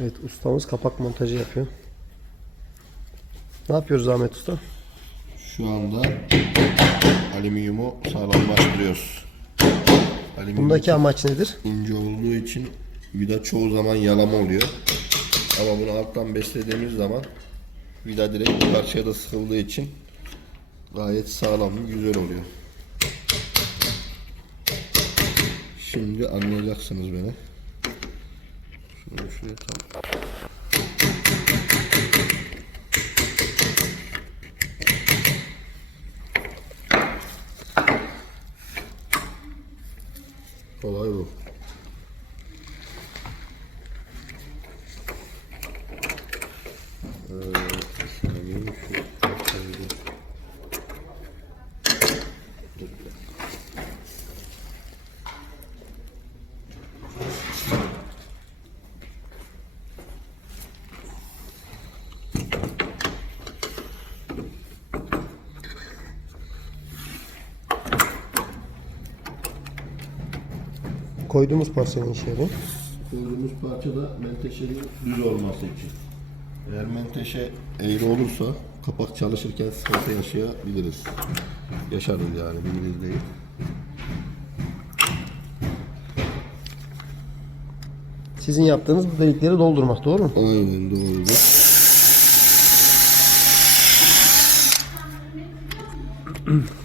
Evet ustamız kapak montajı yapıyor. Ne yapıyoruz Ahmet Usta? Şu anda alüminyumu sağlamlaştırıyoruz. Alüminyum Bundaki amaç nedir? ince olduğu için vida çoğu zaman yalama oluyor. Ama bunu alttan beslediğimiz zaman vida direkt parçaya da sıkıldığı için gayet sağlam, güzel oluyor. Şimdi anlayacaksınız beni. Şunu şuraya tam Kolay bu. koyduğumuz parçanın işlevi. Koyduğumuz parça da menteşenin düz olması için. Eğer menteşe eğri olursa kapak çalışırken sıkıntı yaşayabiliriz. Yaşarız yani biliriz değil. Sizin yaptığınız bu delikleri doldurmak doğru mu? Aynen doğru.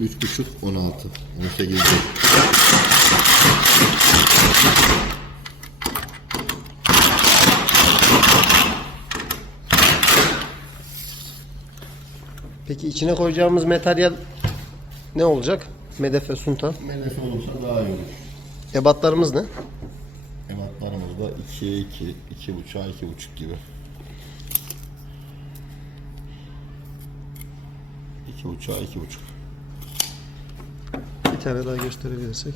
3,5 16 18 Peki içine koyacağımız materyal ne olacak? Medefe, sunta. Medefe olursa daha iyi olur. Ebatlarımız ne? Ebatlarımız da 2'ye 2, 2.5'a 2.5 gibi. 2.5'a 2.5. Tane daha gösterebilirsek.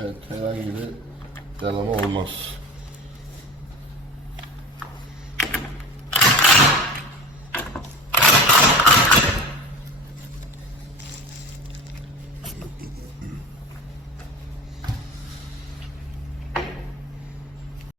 Evet, herhangi bir yalama olmaz.